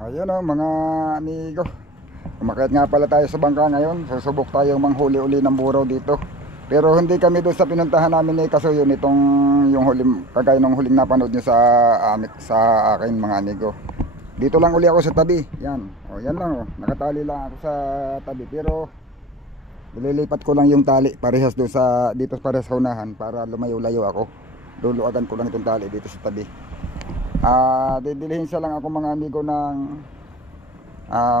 Ayun o mga amigo, umakyat nga pala tayo sa bangka ngayon. Susubok tayong manghuli uli ng buraw dito. Pero hindi kami doon sa pinuntahan namin ni Kasuyo nitong yung huling, kagaya ng huling napanood nyo sa akin mga amigo. Dito lang uli ako sa tabi. Yan, o yan lang o, nakatali lang ako sa tabi. Pero ililipat ko lang yung tali parehas doon sa, dito parehas sa unahan para lumayo-layo ako. Luluagan ko lang itong tali dito sa tabi. Didilhin siya lang ako mga amigo ng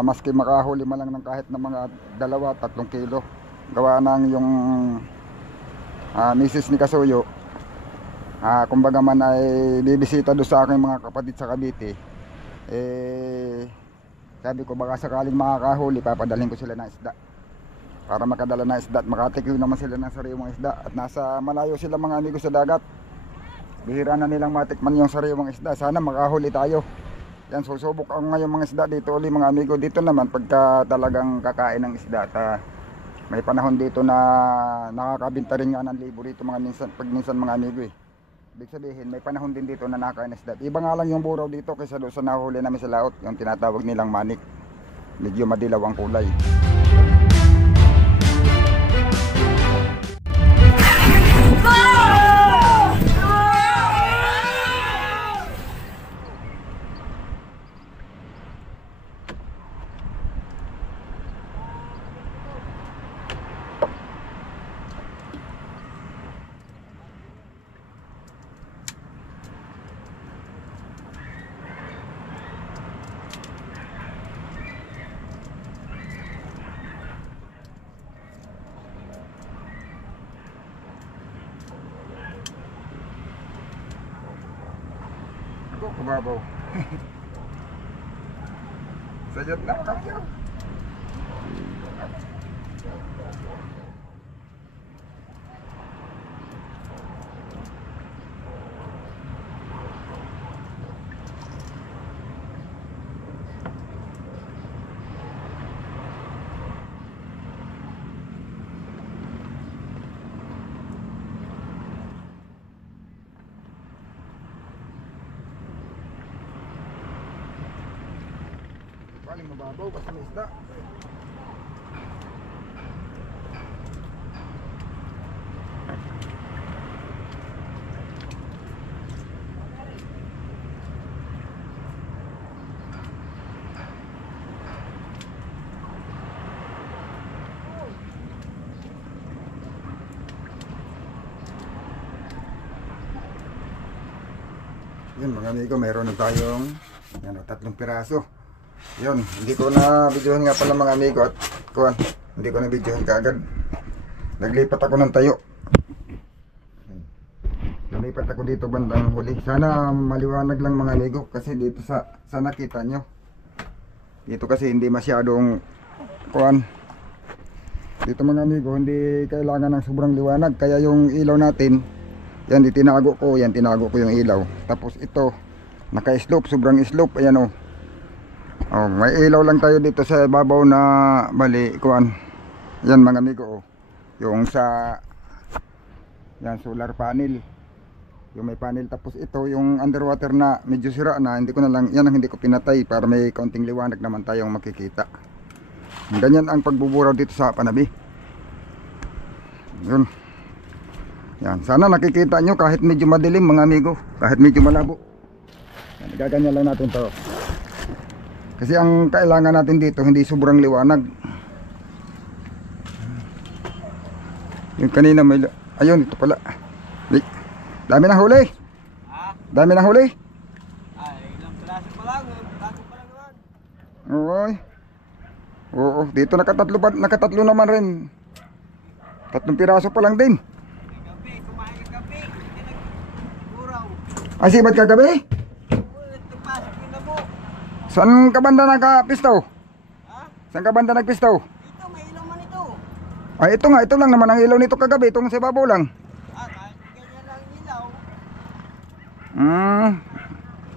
maski makahuli man lang ng kahit na mga 2-3 kilo. Gawa ng yung misis ni Kasuyo, kumbaga man ay bibisita doon sa aking mga kapatid sa Cavite. Sabi ko baka sakaling makakahuli, papadalhin ko sila ng isda para makadala ng isda at makatikim naman sila ng sariwang isda. At nasa malayo sila mga amigo sa dagat, bihira na nilang matikman yung sariwang isda. Sana makahuli tayo. Yan, susubok ako ngayon mga isda dito uli mga amigo. Dito naman pagka talagang kakain ng isda may panahon dito na nakakabinta rin nga ng libo dito mga minsan mga amigo eh. Ibig sabihin may panahon din dito na nakakain ng isda. Iba nga lang yung buraw dito kaysa doon sa nahuli namin sa laot, yung tinatawag nilang manik. Medyo madilaw ang kulay. Kumabaw. Sayat na kami yun. Paling mababaw basta may isda. Yun mga amigo, mayroon na tayong 3 piraso. Yun, hindi ko na videohan nga pala mga amigo at kuwan, hindi ko na videohan kaagad. Naglipat ako ng tayo. Nalipat ako dito bandang huli. Sana maliwanag lang mga amigo kasi dito sa nakita nyo. Dito kasi hindi masyadong kuwan. Dito mga amigo, hindi kailangan ng sobrang liwanag. Kaya yung ilaw natin, yan tinago ko yung ilaw. Tapos ito, naka-slope, sobrang slope, ayan o. Oh, may ilaw lang tayo dito sa babaw na bali kuan. Yan mga amigo oh. Yung sa yan solar panel. Yung may panel, tapos ito yung underwater na medyo sira na, hindi ko na lang yan ang hindi ko pinatay para may kaunting liwanag naman tayong makikita. Ganyan ang pagbuburaw dito sa Panabi. Yun. Yan, sana nakikita nyo kahit medyo madilim mga amigo, kahit medyo malabo. Yan, gaganyan lang natin to. Kasi ang kailangan natin dito hindi sobrang liwanag. Yung kanina may ayun, ito pala. Dami na huli. Ha? Dami na huli. Ay, ilang piraso pa lang, bago pa lang naman. Oy. Oo, dito nakatatlo naman rin. 3 piraso pa lang din. Gabi, kumain ka gabi. Hindi nagburaw. Ay, sibat ka gabi? Saan ka banda nagpistaw? Ha? Saan ka banda nagpistaw? Ito, may ilaw man ito. Ay, ito nga, ito lang naman ang ilaw nito kagabi. Itong sa babaw lang. Kahit ganyan lang ilaw.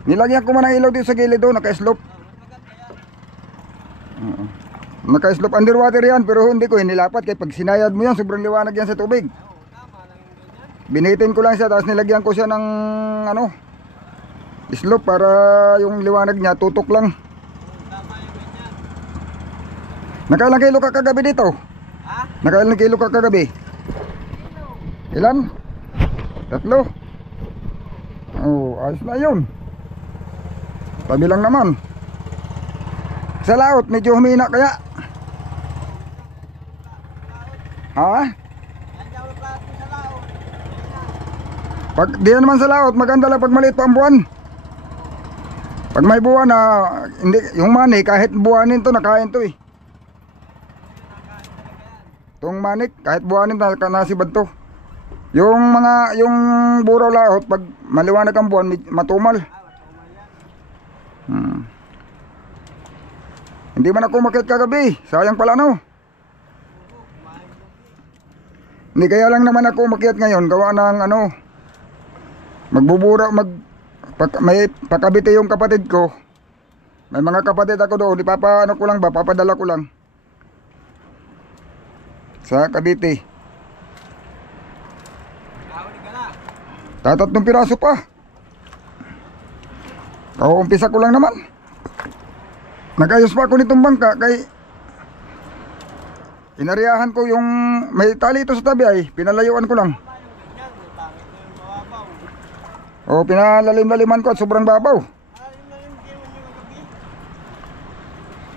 Nilagyan ko man ang ilaw dito sa gilid doon, naka-slope. Naka-slope underwater yan, pero hindi ko inilapat. Kaya pag sinayad mo yan, sobrang liwanag yan sa tubig. Binitin ko lang siya, tapos nilagyan ko siya ng slope para yung liwanag niya tutok lang. Nakailang kilo ka kagabi dito? Ha? Nakailang kilo ka kagabi? Ilan? 3? Oh, ayos na yun. Tabi lang naman. Sa laot, medyo humina kaya. Ha? Nandiyan ang plato sa laot. Pag di naman sa laot, maganda lang pag maliit pa ang buwan. Pag may buwan na, hindi, yung mani, kahit buwanin to, nakain to eh. Itong manik, kahit buwanin, nasibad to. Yung mga, yung buraw laot, pag maliwanag ang buwan, matumal. Hindi man ako umakyat kagabi, sayang pala no. Hindi, kaya lang naman ako umakyat ngayon, gawa ng ano, magbubura, may pakabite yung kapatid ko. May mga kapatid ako doon, ano ko lang ba, papadala ko lang sa Cavite. Tatatong piraso pa. Kauumpisa ko lang naman. Nagayos pa ako nitong bangka kay inariyahan ko yung may tali ito sa tabi ay pinalayuan ko lang. O pinalalim-laliman ko at sobrang babaw.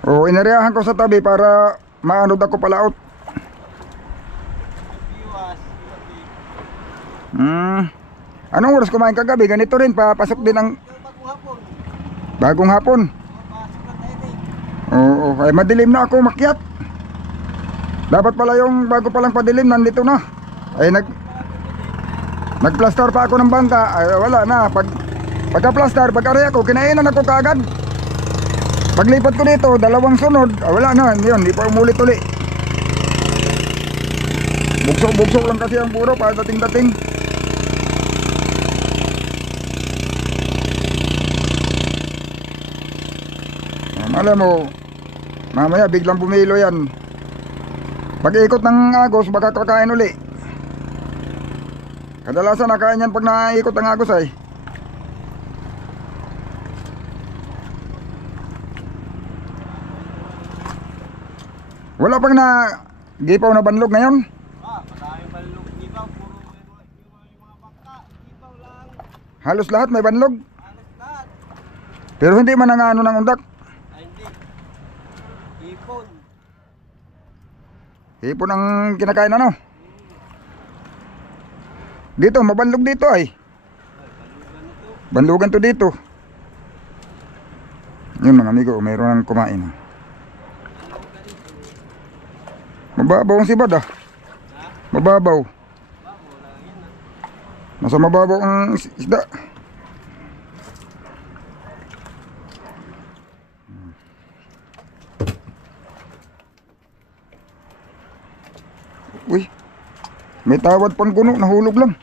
O inariyahan ko sa tabi para maanod ako palaot. Anong oras kumain kagabi? Ganito rin, papasok din ang bagong hapon. Oo, ay madilim na ako makyat. Dapat pala yung bago palang padilim nandito na. Ay nagplaster pa ako ng bangka. Ay wala na. Pagka-plaster, pag-ari ako, kinainan ako kaagad. Paglipat ko dito, 2 sunod. Wala na, yun, hindi pa umulit uli. Bugsok lang kasi ang buro para dating-dating. Alam mo, mamaya biglang bumilo yan. Pag-ikot ng agos, baka kakain uli. Kadalasan nakain yan pag naikot ang agos ay. Wala pang gipaw na banlog ngayon. Maraming balog gipaw, puro yung mga bangka, gipaw lang. Halos lahat may banlog. Halos lahat. Pero hindi man ang ano ng undak. Ay hindi. Ipon. Hipon ang kinakain ano. Dito, mabanlog dito ay. Banlugan to dito. Yun mga amigo, mayroon ang kumain. Mababaw ang sibad ah. Mababaw. Nasa mababaw ang isda. Uy, may tawad pang kuno, nahulog lang.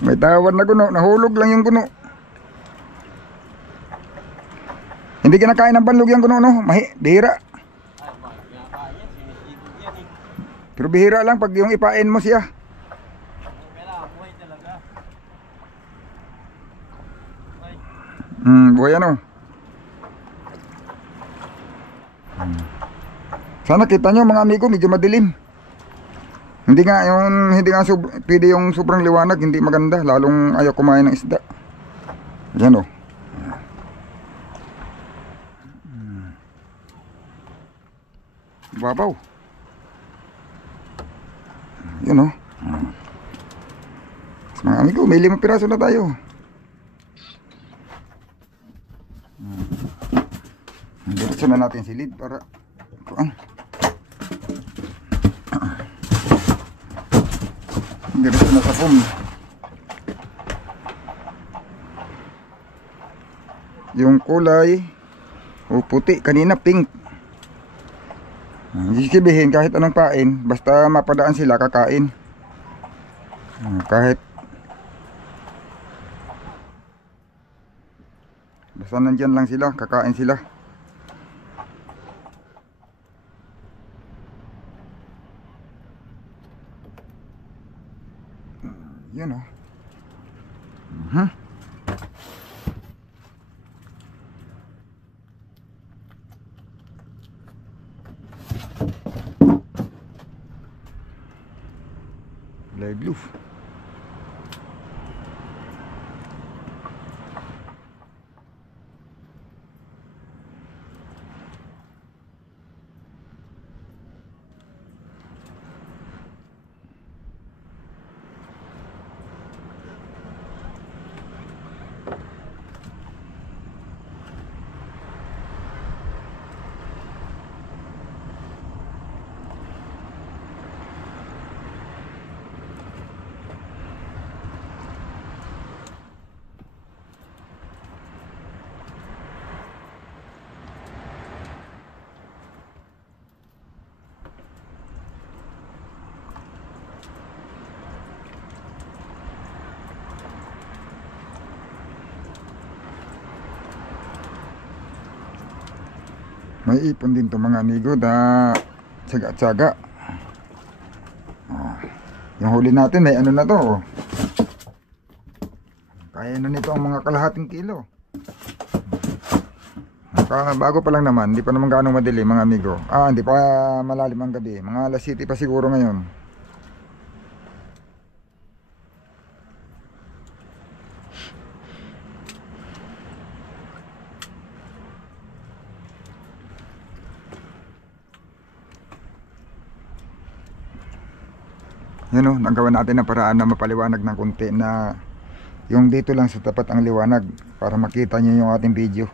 May tawad na kuno, nahulog lang yung kuno. Hindi kinakain ng banlog yung kuno, no? Bihira. Pero bihira lang pag yung ipain mo siya. Kailangan buhay talaga. Buhay ano. Sana kita nyo mga amigo, medyo madilim. Hindi nga pwede yung sobrang liwanag, hindi maganda. Lalong ayaw kumain ng isda. Yan o. Babaw. Yun o. Mga amigo, may 5 piraso na tayo. Diretso na natin si lead para kuan. Diretso na sa foam. Yung kulay puti, kanina pink. Hindi sabihin kahit anong pain, basta mapadaan sila kakain. Kahit basta nandyan lang sila, kakain sila. Yun o. kulay blue. May ipon din to mga amigo na tsaga-tsaga. Yung huli natin may ano na to. Kaya na nito ang mga kalahating kilo. Bago pa lang naman, hindi pa naman gaano madilim mga amigo. Hindi pa malalim ang gabi. Mga alas 7 pa siguro ngayon. Yan o, nagawa natin ng paraan na mapaliwanag ng konti na yung dito lang sa tapat ang liwanag para makita nyo yung ating video.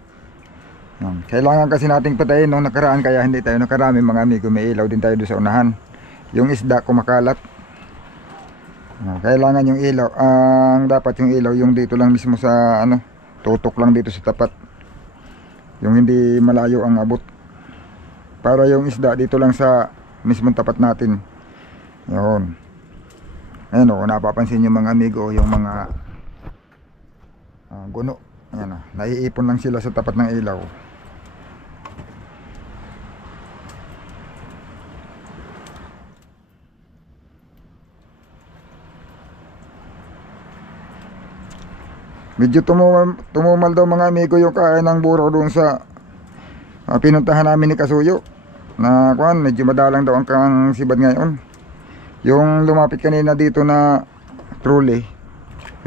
Yan. Kailangan kasi nating patayin nung nakaraan kaya hindi tayo nakarami mga amigo. May ilaw din tayo doon sa unahan. Yung isda kumakalat. Kailangan yung ilaw, dapat yung ilaw yung dito lang mismo sa ano, tutok lang dito sa tapat. Yung hindi malayo ang abot. Para yung isda dito lang sa mismong tapat natin. Yun. Ayan o, napapansin nyo mga amigo yung mga guno. Ayan o, naiipon lang sila sa tapat ng ilaw. Medyo tumumal daw mga amigo yung kain ng buro doon sa pinuntahan namin ni Kasuyo. Na kuan, medyo madalang daw ang sibad ngayon. Yung lumapit kanina dito na trolley,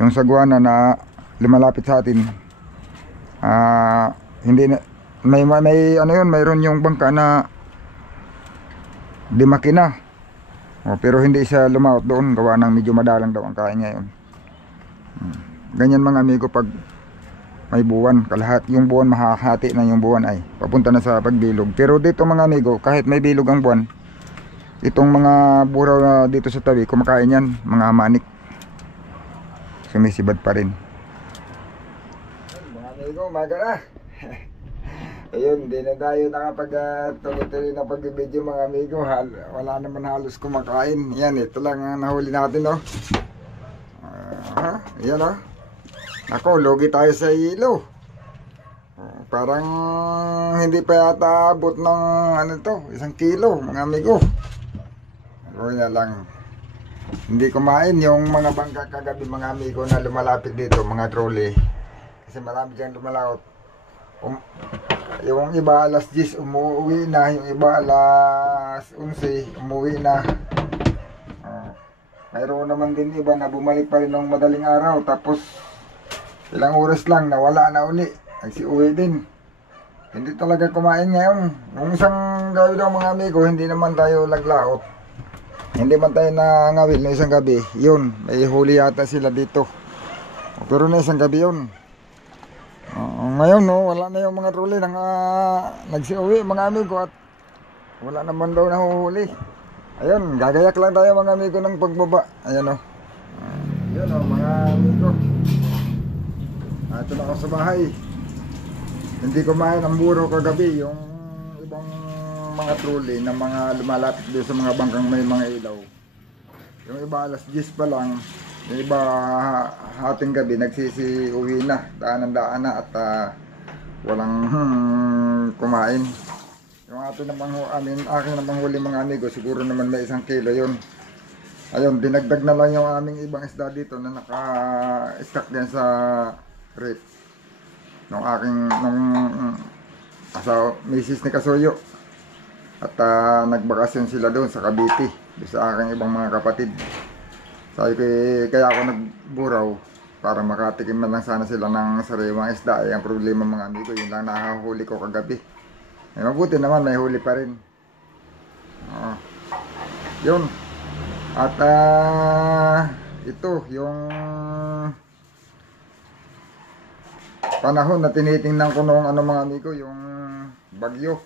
yung sagwana na lumalapit sa atin, hindi na, may ano yun, mayroon yung bangka na di makina. Pero hindi siya lumaot doon, gawa ng medyo madalang daw ang kain ngayon. Ganyan mga amigo pag may buwan, kalahat yung buwan mahahati na yung buwan ay papunta na sa pagbilog. Pero dito mga amigo, kahit may bilog ang buwan, itong mga buraw na dito sa tabi, kumakain yan, mga manik. Sumisibad pa rin. Mga amigo, umaga na. Ayun, hindi na tayo nakapag-tuloy-tuloy na pag-video mga amigo. Wala naman halos kumakain. Yan, ito lang ang nahuli natin, no. Yan, no. Ako, logi tayo sa ilo. Parang hindi pa yata abot ng ano to, 1 kilo mga amigo. Gawin na lang. Hindi kumain yung mga bangka kagabi mga amigo na lumalapit dito, mga trolley. Kasi marami dyan lumalaot. Yung iba alas 10 umuwi na, yung iba alas 11 umuwi na. Mayroon naman din iba na bumalik pa rin ng madaling araw. Tapos ilang oras lang nawala na uli. Nagsiuwi din. Hindi talaga kumain ngayon. Nung isang gabi daw mga amigo, hindi naman tayo laglaot. Hindi man tayo nangawil na isang gabi. Yun, may huli yata sila dito. Pero na isang gabi yun. Ngayon no, wala na yung mga trolley nang nagsiuwi mga amigo at wala naman daw nahuhuli. Ayun, gagayak lang tayo mga amigo ng pagbaba. Ayan o. Yun o mga amigo. Ito na ako sa bahay. Hindi kumain ang buro kagabi. Yung ibang mga trolley na mga lumalapit doon sa mga bangkang may mga ilaw. Yung iba alas 10 pa lang. Yung iba hating gabi nagsisi-uwi na. Daanan-daan na at walang kumain. Yung akin namang huli mga amigo, siguro naman may 1 kilo yun. Ayun, dinagdag na lang yung aming ibang isda dito na naka-stack din sa rep. Nung misis ni Kasuyo. At nagbakasyon sila doon sa Cavite, doon sa aking ibang mga kapatid. Sabi ko kaya ako nagburaw para makatikim man lang sana sila ng sariwang isda. Ang problema mga amigo, yun lang nakahuli ko kagabi. Mabuti naman may huli pa rin. Yun. At ito yung panahon na tinitingnan ko noong mga amigo, yung bagyo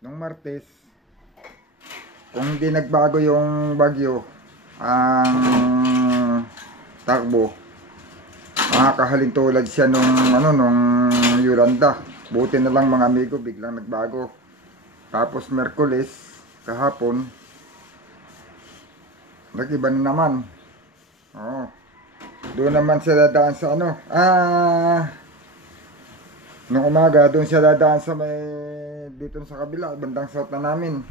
nung Martes. Kung hindi nagbago yung bagyo, ang takbo, makakahalin tulad siya nung Yolanda. Buti na lang mga amigo, biglang nagbago. Tapos Merkulis kahapon, nag-iba na naman. Doon naman siya dadaan sa nung umaga, doon siya dadaan sa may dito sa kabila, bandang south na namin.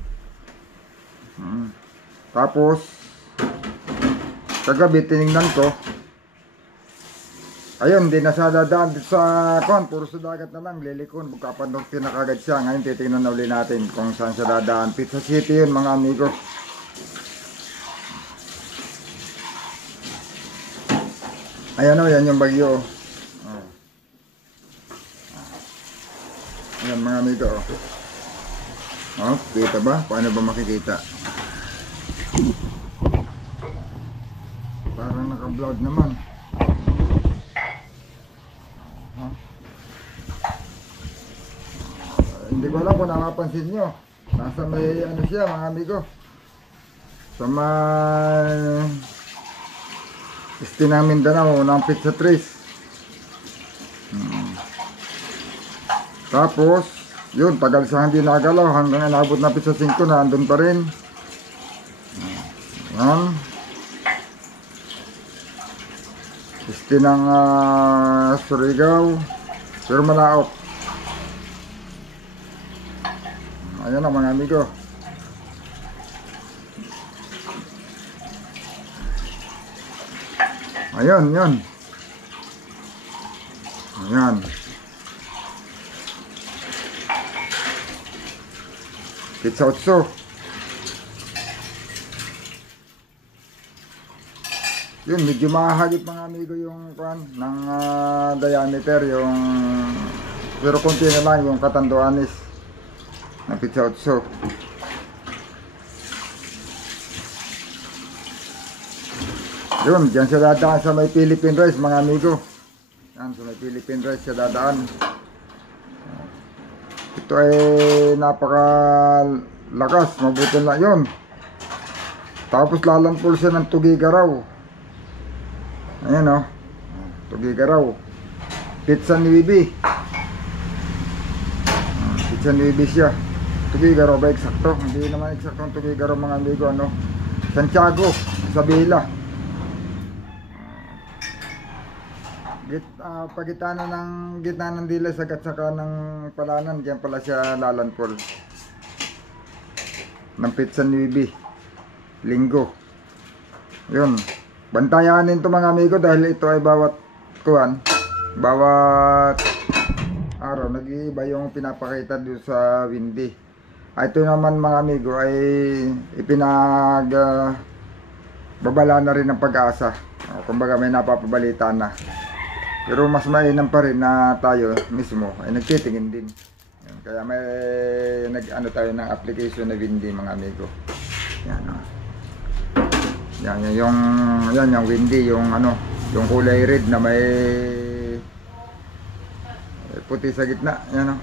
Tapos kagabi tiningnan ko, ayun, di na siya dadaan dito sa puro sa dagat na lang, lilikon, magkapanokti na kagad siya. Ngayon titingnan na uli natin kung saan siya dadaan. Pizza City yun mga amigo. Ayan o, yan yung bagyo. Ayan mga amigo. Kita ba? Paano ba makikita? Parang naka-vlog naman. Hindi ko alam kung nakapansin nyo. Nasa may siya mga amigo. Sa may Istinang Mindanao ng Pizza Trace. Tapos yun, tagal siya hindi nagalaw hanggang inabot na Pizza 5 na andun pa rin. Yan. Istinang Surigao, pero malaot. Ayan na mga amigo. Ayan, yan. Ayan. Pizza 8. Yun, medyo mahagit mga amigo yung ng diameter, yung pero konti na lang yung katanduanis ng Pizza 8. Yun, dyan siya dadaan sa may Philippine Rice mga amigo. Yan, sa may Philippine Rice siya dadaan. Ito ay napakalakas, mabuti lang yun. Tapos lalampol siya ng Tugigaraw. Ayan o, Tugigaraw. Pizza Nuevi. Pizza Nuevi siya. Tugigaraw ba eksakto? Hindi naman eksakto ang Tugigaraw mga amigo. Santiago, Isabela. Gitna ng Diles at saka ng Palanan, diyan pala siya lalanpol ng Pizza Nuevi. Linggo. Yun, bantayanin to mga amigo dahil ito ay bawat araw nag-iiba yung pinapakita doon sa Windy. Ito naman mga amigo ay babala na rin ng Pag-asa. Kumbaga may napapabalita na. Pero mas mainam pa rin na tayo mismo ay nagtitingin din. Kaya may tayo ng application na Windy mga amigo. Yan o. Yan yung Windy, yung yung kulay red na may puti sa gitna. Yan o.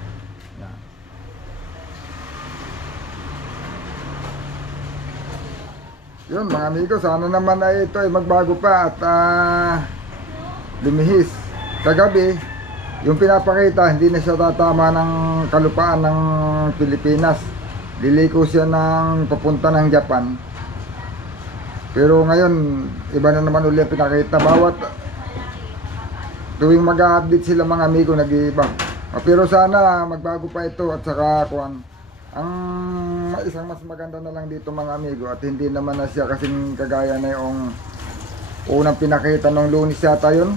Yan. Yun mga amigo, sana naman ay ito ay magbago pa at lumihis. Kagabi, yung pinapakita, hindi na siya tatama ng kalupaan ng Pilipinas. Liliko siya ng papunta ng Japan. Pero ngayon, iba na naman ulit pinakita. Bawat tuwing mag-update sila mga amigo, nag-iiba. Pero sana magbago pa ito at saka ang isang mas maganda na lang dito mga amigo at hindi naman na siya kasing kagaya na yung unang pinakita ng Lunes yata yun.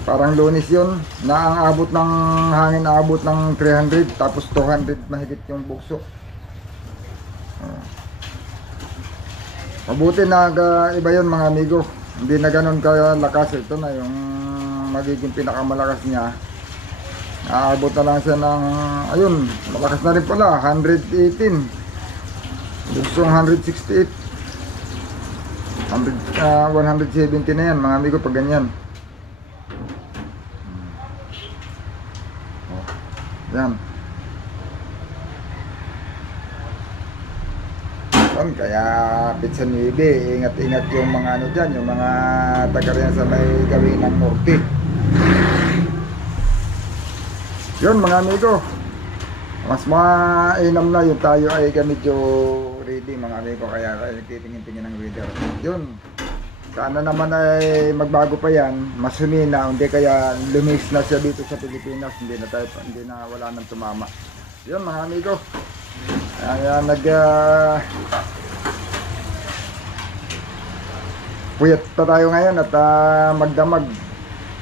Parang Lunes yun na ang abot ng hangin, abot ng 300 tapos 200 mahigit yung bukso. Mabuti na iba yun mga amigo. Hindi na ganun kalakas. Ito na yung magiging pinakamalakas niya. Aabot na lang siya ng, ayun, malakas na rin pala, 118. Buksong 168. 170 na yan mga amigo pag ganyan. Yan. Kaya Pizza Nueve, ingat-ingat yung mga ano dyan, yung mga taga riyan sa may gawin ng norte. Yun mga amigo, mas mainam na yung tayo ay medyo ready mga amigo, kaya nagtitingin-tingin ng weather. Yun, sana naman ay magbago pa yan, mas humina, hindi kaya lumis na siya dito sa Pilipinas, hindi na wala nang tumama. Yun mga amigo, kaya puyat pa tayo ngayon at magdamag.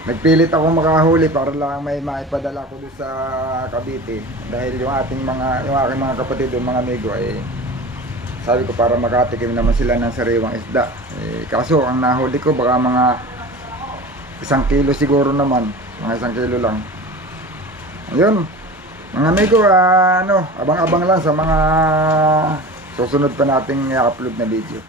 Nagpilit ako makahuli para lang may maipadala ko doon sa Cavite, dahil yung aking mga kapatid, yung mga amigo ay sabi ko para makatikim naman sila ng sariwang isda. Kaso ang nahuli ko baka mga 1 kilo siguro naman, mga 1 kilo lang. Ayun mga amigo, abang-abang lang sa mga susunod pa nating i-upload na video.